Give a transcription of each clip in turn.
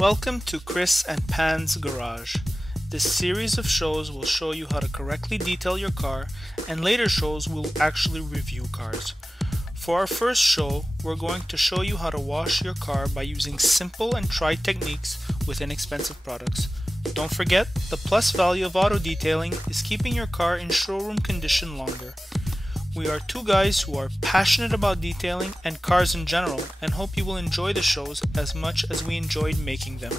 Welcome to Chris and Pan's Garage. This series of shows will show you how to correctly detail your car, and later shows will actually review cars. For our first show, we're going to show you how to wash your car by using simple and tried techniques with inexpensive products. Don't forget, the plus value of auto detailing is keeping your car in showroom condition longer. We are two guys who are passionate about detailing and cars in general, and hope you will enjoy the shows as much as we enjoyed making them.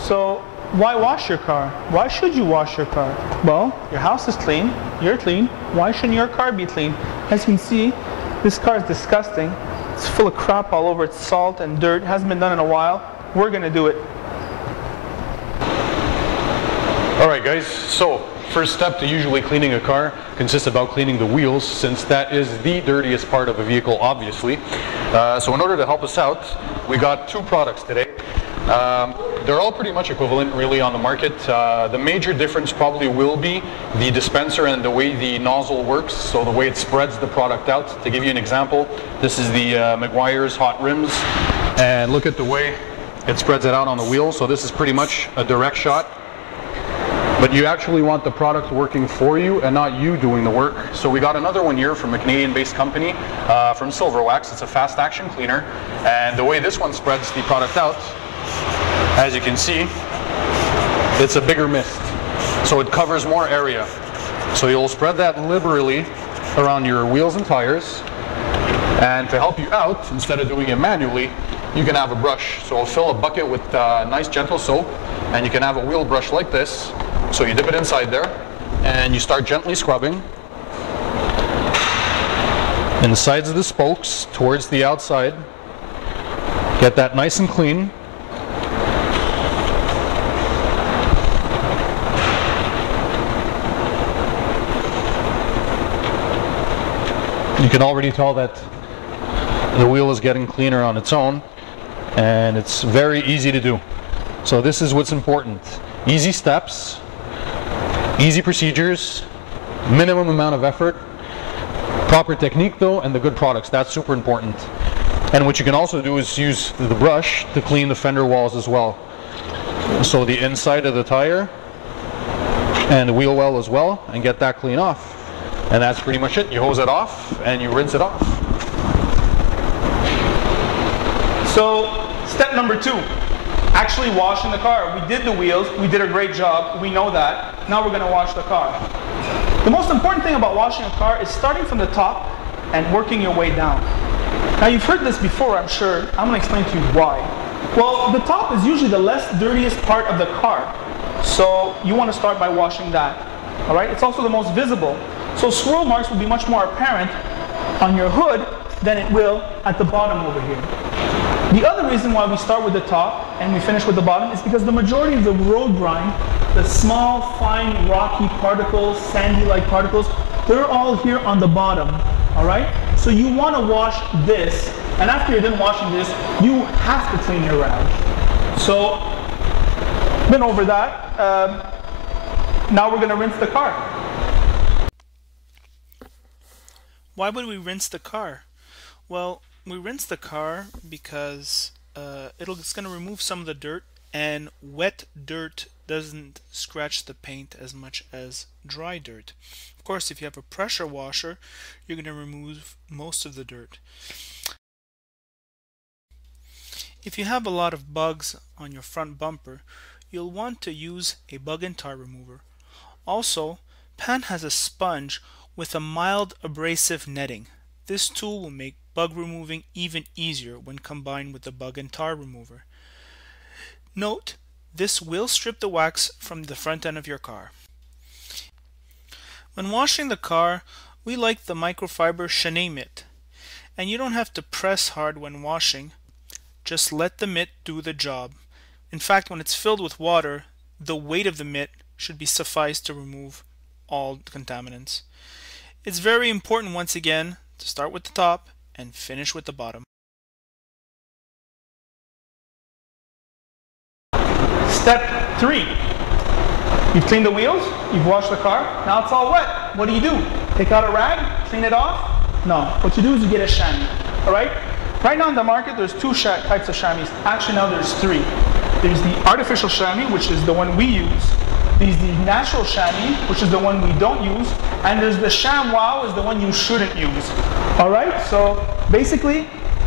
So, why wash your car? Why should you wash your car? Well, your house is clean, you're clean, why shouldn't your car be clean? As you can see, this car is disgusting. It's full of crap all over it, salt and dirt, it hasn't been done in a while. We're gonna do it. Alright guys, so first step to usually cleaning a car consists about cleaning the wheels, since that is the dirtiest part of a vehicle, obviously. So in order to help us out, we got two products today. They're all pretty much equivalent really on the market. The major difference probably will be the dispenser and the way the nozzle works, so the way it spreads the product out. To give you an example, this is the Meguiar's Hot Rims, and look at the way it spreads it out on the wheel. So this is pretty much a direct shot. But you actually want the product working for you and not you doing the work. So we got another one here from a Canadian-based company, from Silver Wax. It's a fast action cleaner. And the way this one spreads the product out, as you can see, it's a bigger mist. So it covers more area. So you'll spread that liberally around your wheels and tires. And to help you out, instead of doing it manually, you can have a brush. So fill a bucket with nice gentle soap, and you can have a wheel brush like this. So you dip it inside there, and you start gently scrubbing in the sides of the spokes towards the outside. Get that nice and clean. You can already tell that the wheel is getting cleaner on its own, and it's very easy to do. So this is what's important. Easy steps. Easy procedures, minimum amount of effort, proper technique though, and the good products. That's super important. And what you can also do is use the brush to clean the fender walls as well. So the inside of the tire and the wheel well as well, and get that clean off. And that's pretty much it. You hose it off and you rinse it off. So, step number 2. Actually washing the car. We did the wheels, we did a great job, we know that. Now we're going to wash the car. The most important thing about washing a car is starting from the top and working your way down. Now you've heard this before, I'm sure. I'm going to explain to you why. Well, the top is usually the less dirtiest part of the car. So you want to start by washing that. Alright? It's also the most visible. So swirl marks will be much more apparent on your hood than it will at the bottom over here. The other reason why we start with the top and we finish with the bottom is because the majority of the road grime, the small, fine, rocky particles, sandy-like particles, they're all here on the bottom, all right? So you want to wash this, and after you're done washing this, you have to clean your rag. So, been over that. Now we're going to rinse the car. Why would we rinse the car? Well, we rinse the car because it's going to remove some of the dirt, and wet dirt doesn't scratch the paint as much as dry dirt. Of course, if you have a pressure washer, you're going to remove most of the dirt. If you have a lot of bugs on your front bumper, you'll want to use a bug and tar remover. Also, Pan has a sponge with a mild abrasive netting. This tool will make bug removing even easier when combined with the bug and tar remover. Note, this will strip the wax from the front end of your car. When washing the car, we like the microfiber Chenet mitt. And you don't have to press hard when washing, just let the mitt do the job. In fact, when it's filled with water, the weight of the mitt should be suffice to remove all contaminants. It's very important, once again, to start with the top and finish with the bottom. Step 3. You've cleaned the wheels, you've washed the car, now it's all wet. What do? Take out a rag, clean it off? No. What you do is you get a chamois. Alright? Right now on the market there's two types of chamois. Actually now there's 3. There's the artificial chamois, which is the one we use. There's the natural chamois, which is the one we don't use. And there's the ShamWow, is the one you shouldn't use. All right, so basically,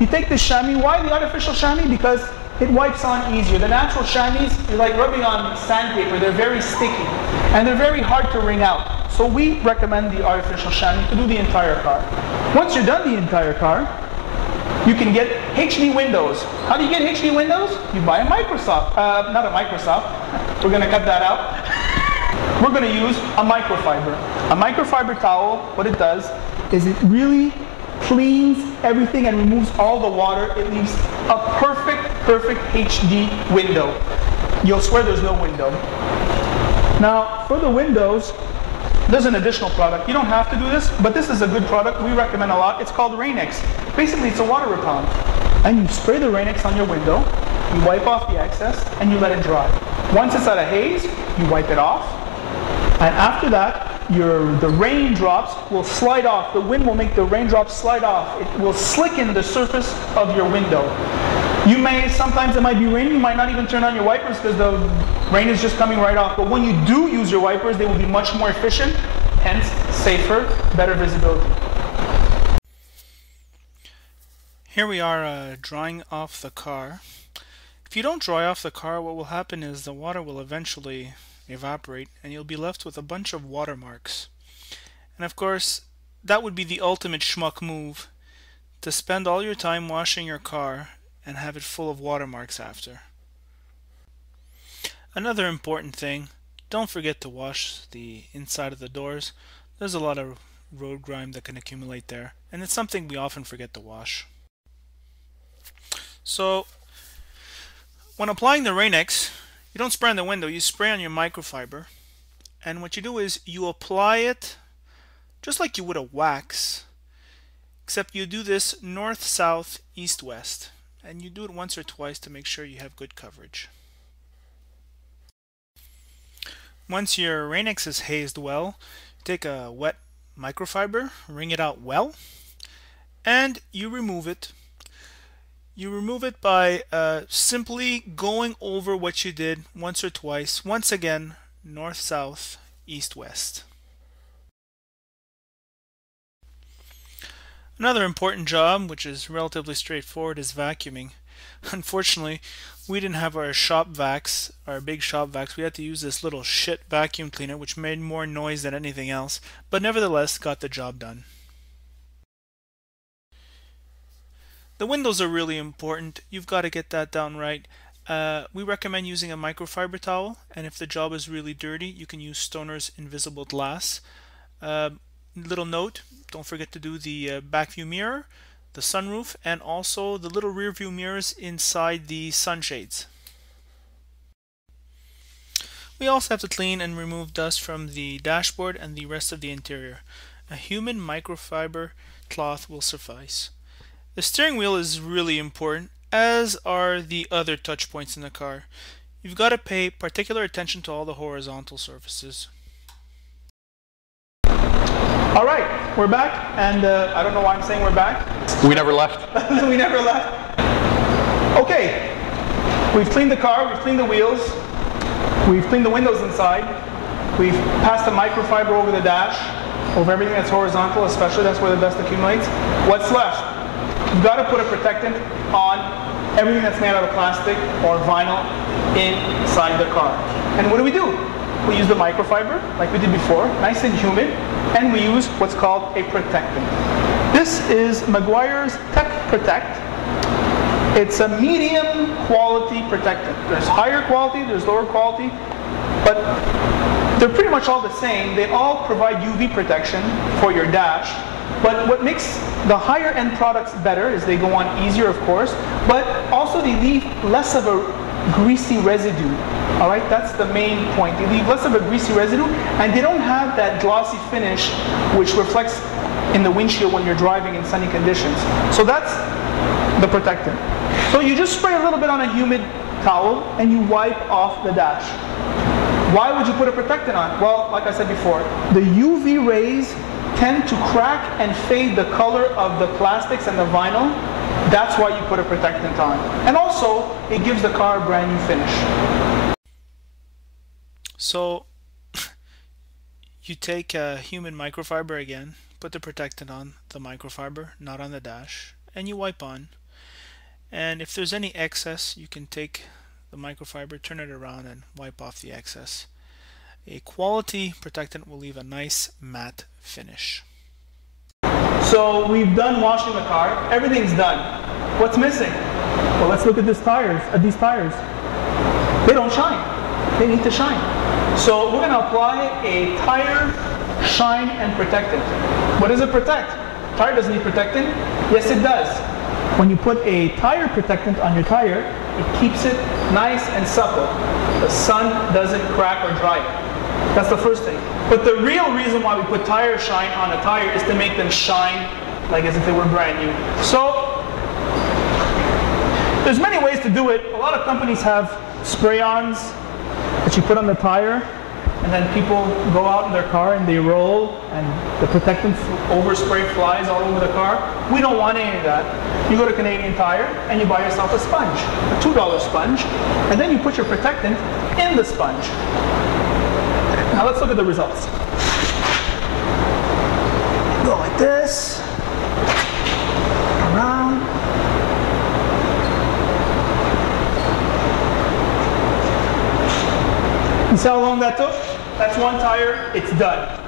you take the chamois. Why the artificial chamois? Because it wipes on easier. The natural chamois is like rubbing on sandpaper. They're very sticky, and they're very hard to wring out. So we recommend the artificial chamois to do the entire car. Once you're done the entire car, you can get HD windows. How do you get HD windows? You buy a Microsoft, not a Microsoft. We're gonna cut that out. We're gonna use a microfiber. A microfiber towel, what it does is it really cleans everything and removes all the water. It leaves a perfect HD window. You'll swear there's no window. Now, for the windows, there's an additional product. You don't have to do this, but this is a good product we recommend a lot. It's called Rain-X. Basically, it's a water repellent. And you spray the Rain-X on your window, you wipe off the excess, and you let it dry. Once it's out of haze, you wipe it off. And after that, the raindrops will slide off. The wind will make the raindrops slide off. It will slicken the surface of your window. Sometimes it might be raining, you might not even turn on your wipers because the rain is just coming right off. But when you do use your wipers, they will be much more efficient, hence safer, better visibility. Here we are drying off the car. If you don't dry off the car, what will happen is the water will eventually evaporate and you'll be left with a bunch of watermarks. And of course, that would be the ultimate schmuck move, to spend all your time washing your car and have it full of watermarks after. Another important thing, don't forget to wash the inside of the doors. There's a lot of road grime that can accumulate there, and it's something we often forget to wash. So, when applying the Rain-X, you don't spray on the window, you spray on your microfiber. And what you do is you apply it just like you would a wax, except you do this north, south, east, west. And you do it once or twice to make sure you have good coverage. Once your Rain-X is hazed well, take a wet microfiber, wring it out well, and you remove it. You remove it by simply going over what you did once or twice. Once again, north, south, east, west. Another important job, which is relatively straightforward, is vacuuming. Unfortunately, we didn't have our shop vacs, our big shop vacs. We had to use this little shit vacuum cleaner, which made more noise than anything else, but nevertheless got the job done. The windows are really important. You've got to get that down right. We recommend using a microfiber towel, and if the job is really dirty, you can use Stoner's Invisible Glass. Little note, don't forget to do the back view mirror, the sunroof, and also the little rear view mirrors inside the sunshades. We also have to clean and remove dust from the dashboard and the rest of the interior. A human microfiber cloth will suffice. The steering wheel is really important, as are the other touch points in the car. You've got to pay particular attention to all the horizontal surfaces. All right, we're back, and I don't know why I'm saying we're back. We never left. We never left. Okay, we've cleaned the car, we've cleaned the wheels, we've cleaned the windows inside, we've passed the microfiber over the dash, over everything that's horizontal, especially that's where the dust accumulates. What's left? You've got to put a protectant on everything that's made out of plastic or vinyl inside the car. And what do? We use the microfiber, like we did before, nice and humid, and we use what's called a protectant. This is Meguiar's Tech Protect. It's a medium quality protectant. There's higher quality, there's lower quality, but they're pretty much all the same. They all provide UV protection for your dash. But what makes the higher end products better is they go on easier, of course, but also they leave less of a greasy residue. All right, that's the main point. They leave less of a greasy residue, and they don't have that glossy finish which reflects in the windshield when you're driving in sunny conditions. So that's the protectant. So you just spray a little bit on a humid towel and you wipe off the dash. Why would you put a protectant on? Well, like I said before, the UV rays tend to crack and fade the color of the plastics and the vinyl That's why you put a protectant on. And also, it gives the car a brand new finish. So you take a human microfiber again, put the protectant on the microfiber, not on the dash, and you wipe on. And if there's any excess, you can take the microfiber, turn it around, and wipe off the excess. A quality protectant will leave a nice matte finish. So we've done washing the car. Everything's done. What's missing? Well, let's look at these tires. They don't shine. They need to shine. So we're going to apply a tire shine and protectant. What does it protect? Tire doesn't need protecting? Yes, it does. When you put a tire protectant on your tire, it keeps it nice and supple. The sun doesn't crack or dry it. That's the first thing. But the real reason why we put tire shine on a tire is to make them shine like as if they were brand new. So there's many ways to do it. A lot of companies have spray-ons that you put on the tire, and then people go out in their car and they roll, and the protectant overspray flies all over the car. We don't want any of that. You go to Canadian Tire and you buy yourself a sponge, a $2 sponge, and then you put your protectant in the sponge. Now let's look at the results. Go like this, around. You see how long that took? That's one tire, it's done.